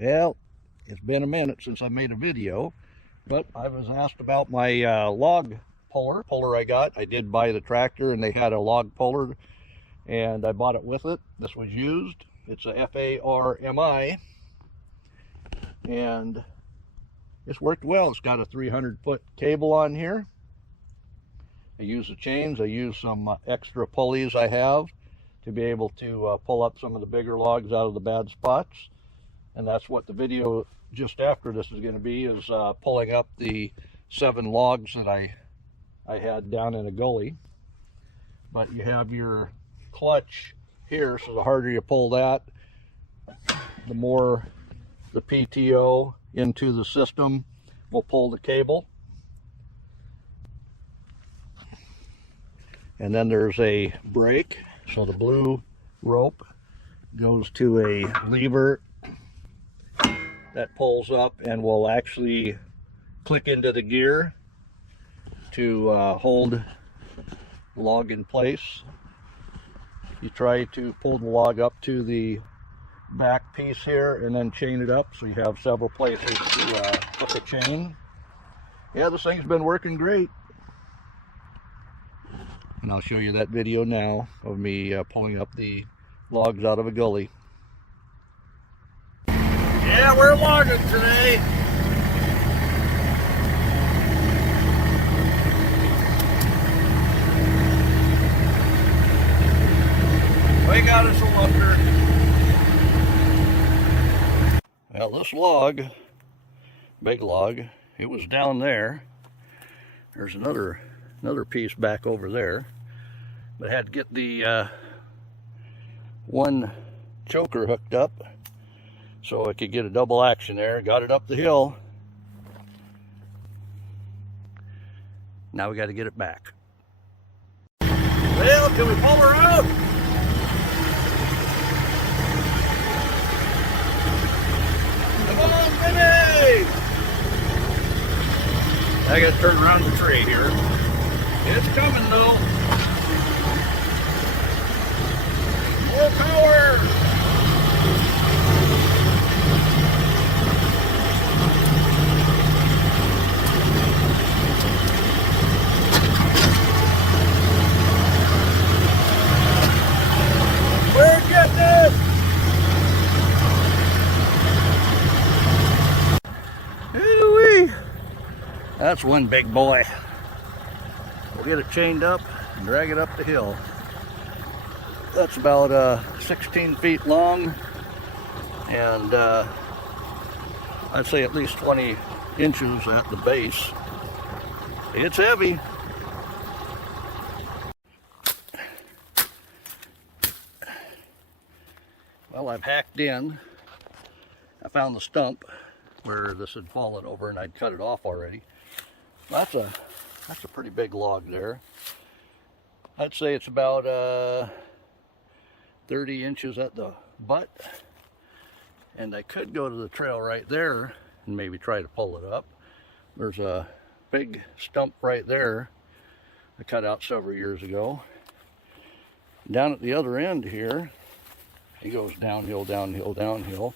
Well, it's been a minute since I made a video, but I was asked about my log puller I got. I did buy the tractor and they had a log puller and I bought it with it. This was used. It's a FARMI and it's worked well. It's got a 300-foot cable on here. I use the chains. I use some extra pulleys I have to be able to pull up some of the bigger logs out of the bad spots. And that's what the video just after this is going to be, is pulling up the 7 logs that I had down in a gully. But you have your clutch here, so the harder you pull that, the more the PTO into the system will pull the cable. And then there's a brake, so the blue rope goes to a lever that pulls up and will actually click into the gear to hold the log in place. You try to pull the log up to the back piece here and then chain it up, so you have several places to put the chain. Yeah, this thing's been working great. And I'll show you that video now of me pulling up the logs out of a gully. Yeah, we're logging today. We got us a looker. Well, this log, big log, it was down there. There's another piece back over there. But I had to get the one choker hooked up so I could get a double action there. Got it up the hill. Now we got to get it back. Well, can we pull her out? Come on, baby! I got to turn around the tree here. It's coming though. More power! We're getting it! Hoo-wee! That's one big boy. We'll get it chained up and drag it up the hill. That's about 16 feet long and I'd say at least 20 inches at the base. It's heavy. Well, I've hacked in. I found the stump where this had fallen over and I'd cut it off already. That's a pretty big log there. I'd say it's about 30 inches at the butt, and I could go to the trail right there and maybe try to pull it up. There's a big stump right there I cut out several years ago. Down at the other end here, it goes downhill, downhill, downhill,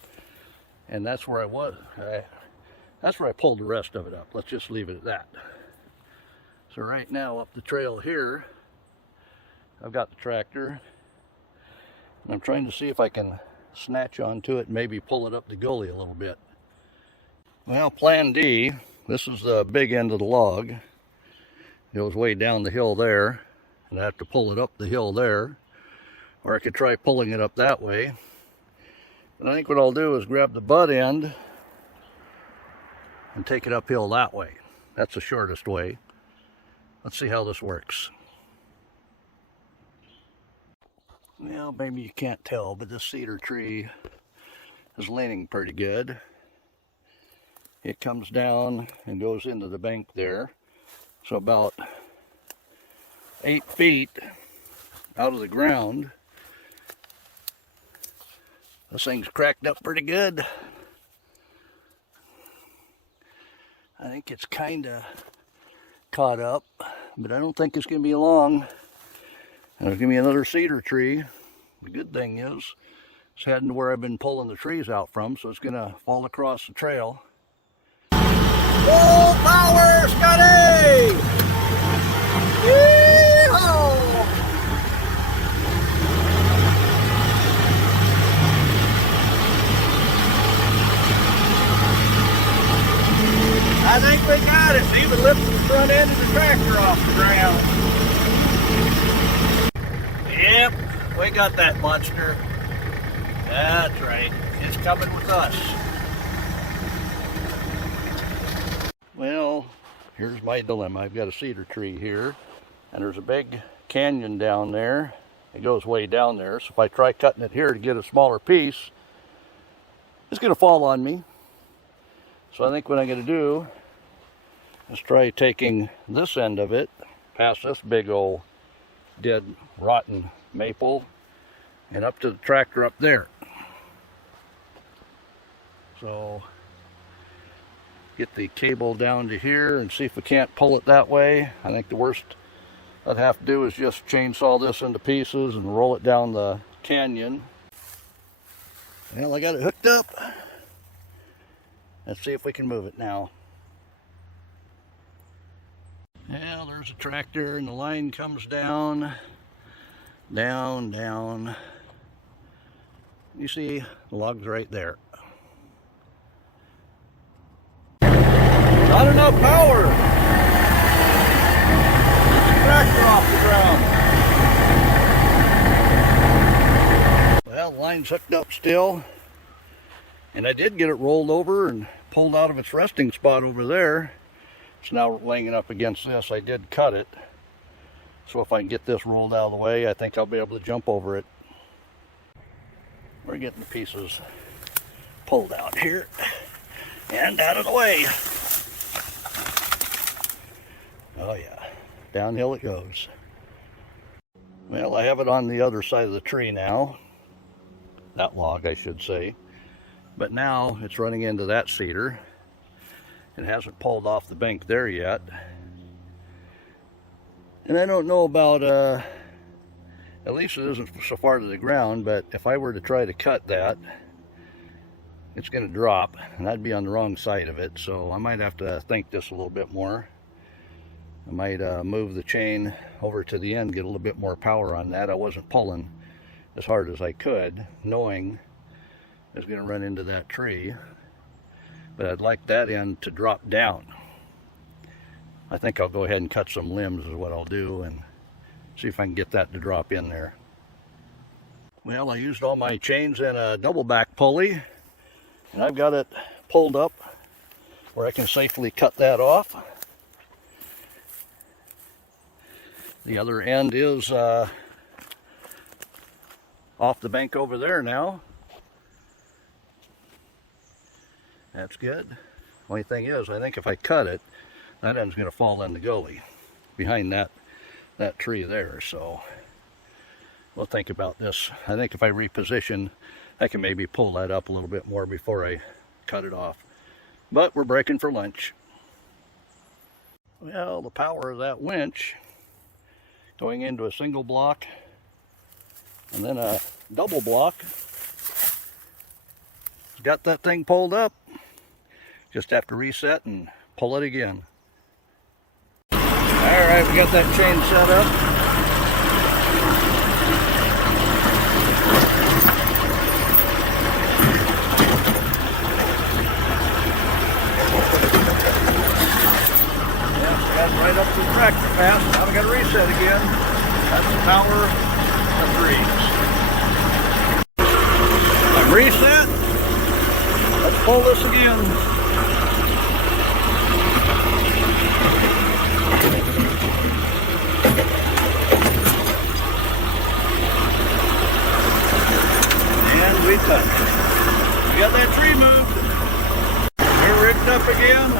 and that's where I was. That's where I pulled the rest of it up. Let's just leave it at that. So right now up the trail here, I've got the tractor. And I'm trying to see if I can snatch onto it and maybe pull it up the gully a little bit. Well, plan D, this is the big end of the log. It goes way down the hill there, and I have to pull it up the hill there. Or I could try pulling it up that way. But I think what I'll do is grab the butt end and take it uphill that way. That's the shortest way. Let's see how this works. Well, maybe you can't tell, but this cedar tree is leaning pretty good. It comes down and goes into the bank there. So about 8 feet out of the ground. This thing's cracked up pretty good. I think it's kind of caught up, but I don't think it's going to be long. And there's going to be another cedar tree. The good thing is, It's heading to where I've been pulling the trees out from, so it's gonna fall across the trail. Full power, Scotty! Yee-haw! I think we got it. It's even lifting the front end of the tractor off the ground. Yep, we got that monster. That's right. It's coming with us. Well, here's my dilemma. I've got a cedar tree here, and there's a big canyon down there. It goes way down there, so if I try cutting it here to get a smaller piece, it's going to fall on me. So I think what I'm going to do is try taking this end of it past this big old dead rotten maple and up to the tractor up there. So get the cable down to here and see if we can't pull it that way. I think the worst I'd have to do is just chainsaw this into pieces and roll it down the canyon. Well, I got it hooked up. Let's see if we can move it now. Well, there's a tractor and the line comes down, down, down. You see the log's right there. Not enough power. Tractor off the ground. Well, the line's hooked up still. And I did get it rolled over and pulled out of its resting spot over there. It's now laying up against this. I did cut it. So if I can get this rolled out of the way, I think I'll be able to jump over it. We're getting the pieces pulled out here and out of the way. Oh yeah, downhill it goes. Well, I have it on the other side of the tree now. That log, I should say. But now it's running into that cedar. It hasn't pulled off the bank there yet. And I don't know about, at least it isn't so far to the ground, but if I were to try to cut that, it's going to drop, and I'd be on the wrong side of it, so I might have to think this a little bit more. I might move the chain over to the end, get a little bit more power on that. I wasn't pulling as hard as I could, knowing I was going to run into that tree, but I'd like that end to drop down. I think I'll go ahead and cut some limbs is what I'll do and see if I can get that to drop in there. Well, I used all my chains in a double back pulley, and I've got it pulled up where I can safely cut that off. The other end is off the bank over there now. That's good. Only thing is, I think if I cut it, that end's going to fall in the gully behind that tree there. So we'll think about this. I think if I reposition, I can maybe pull that up a little bit more before I cut it off. But we're breaking for lunch. Well, the power of that winch going into a single block and then a double block got that thing pulled up. Just have to reset and pull it again. Alright, we got that chain set up. Yeah, got it right up to the tractor path. Now we got to reset again. That's the power of trees. I'm reset. Let's pull this again. And we cut. We got that tree moved. We're rigged up again.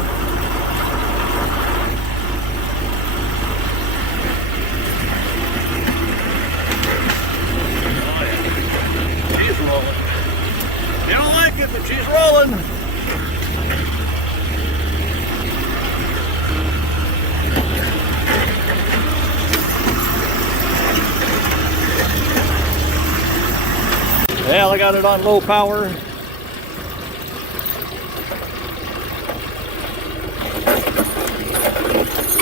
Oh yeah. She's rolling. You don't like it, but she's rolling. Well, I got it on low power.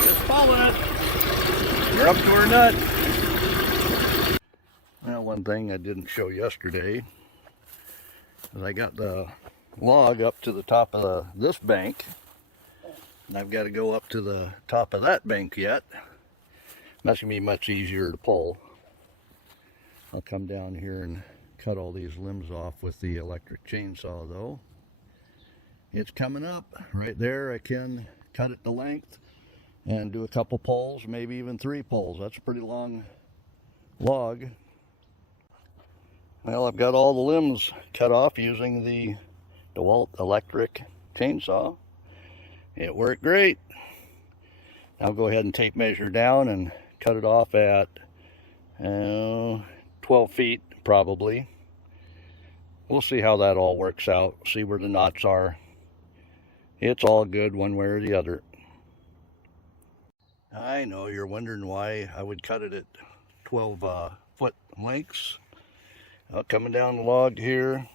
Just following it. We're up to her nut. Well, one thing I didn't show yesterday is I got the log up to the top of this bank, and I've got to go up to the top of that bank yet. That's going to be much easier to pull. I'll come down here and cut all these limbs off with the electric chainsaw though. It's coming up right there. I can cut it to length and do a couple pulls, maybe even 3 pulls. That's a pretty long log. Well, I've got all the limbs cut off using the DeWalt electric chainsaw. It worked great. I'll go ahead and tape measure down and cut it off at 12 feet probably. We'll see how that all works out, see where the knots are. It's all good one way or the other. I know you're wondering why I would cut it at 12 foot lengths. Coming down the log here,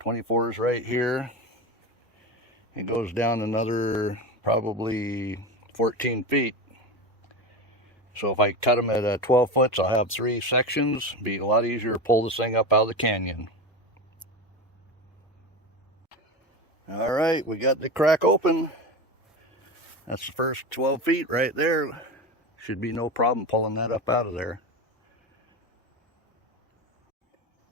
24 is right here. It goes down another probably 14 feet. So if I cut them at 12 foot, I'll have 3 sections. Be a lot easier to pull this thing up out of the canyon. All right, we got the crack open. That's the first 12 feet right there. Should be no problem pulling that up out of there.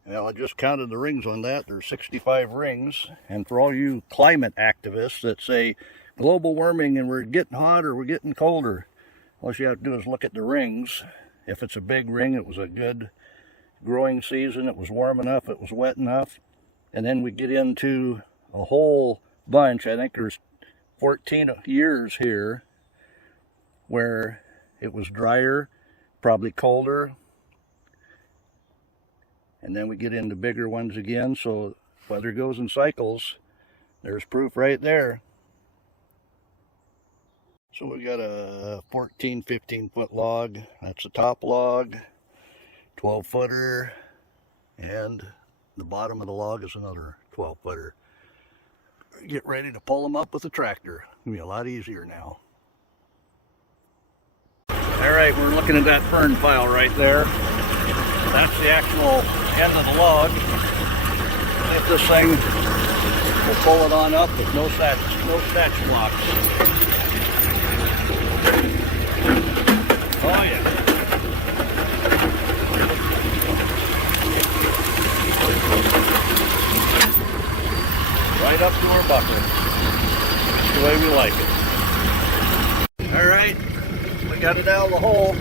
Well, I just counted the rings on that. There's 65 rings. And for all you climate activists that say global warming and we're getting hotter, we're getting colder, all you have to do is look at the rings. If it's a big ring, it was a good growing season, it was warm enough, it was wet enough. And then we get into a whole bunch. I think there's 14 years here where it was drier, probably colder. And then we get into bigger ones again. So weather goes in cycles. There's proof right there. So we got a 14, 15 foot log. That's the top log, 12 footer, and the bottom of the log is another 12 footer. Get ready to pull them up with a tractor. It'll be a lot easier now. All right, we're looking at that fern pile right there. That's the actual end of the log. If this thing, we'll pull it on up with no thatch blocks. Oh yeah. Right up to our bucket. That's the way we like it. All right, we got it out of the hole.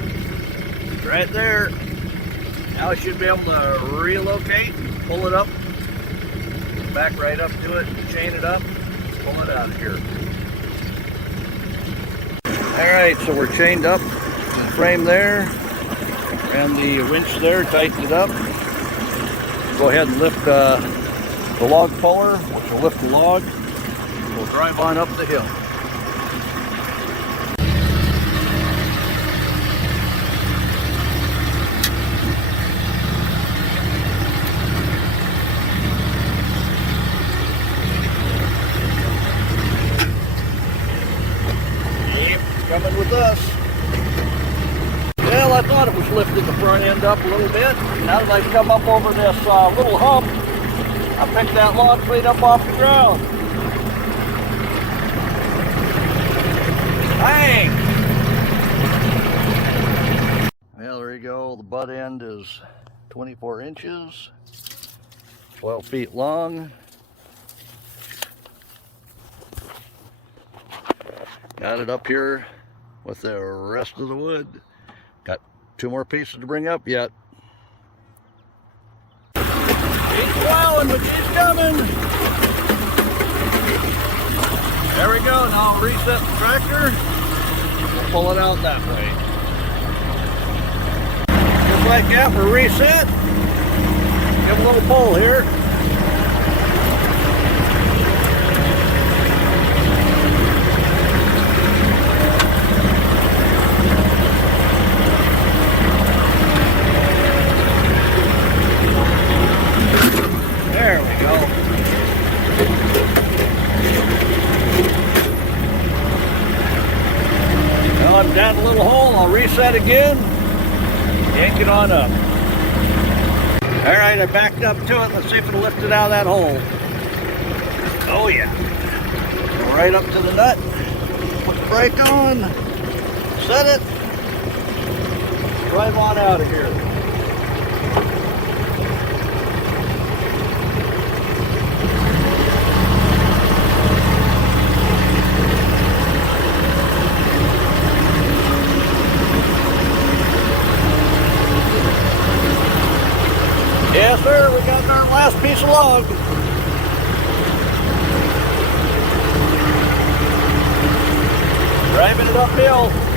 It's right there. Now I should be able to relocate, pull it up, back right up to it, chain it up, pull it out of here. Alright, so we're chained up to the frame there, and the winch there, tighten it up. Go ahead and lift the log puller, which will lift the log. We'll drive on up the hill. Coming with us. Well, I thought it was lifting the front end up a little bit. Now that I've come up over this little hump, I picked that log clean up off the ground. Dang! Well, there you go. The butt end is 24 inches, 12 feet long. Got it up here with the rest of the wood. Got 2 more pieces to bring up yet. She's plowing, but she's coming. There we go. Now I'll reset the tractor. We'll pull it out that way. Just like that, we're reset. Give a little pull here. I'm down a little hole, I'll reset again, yank it on up. All right, I backed up to it. Let's see if it'll lift it out of that hole. Oh yeah. Go right up to the nut, put the brake on, set it, drive on out of here. Yes, sir, we got our last piece of log. Driving it uphill.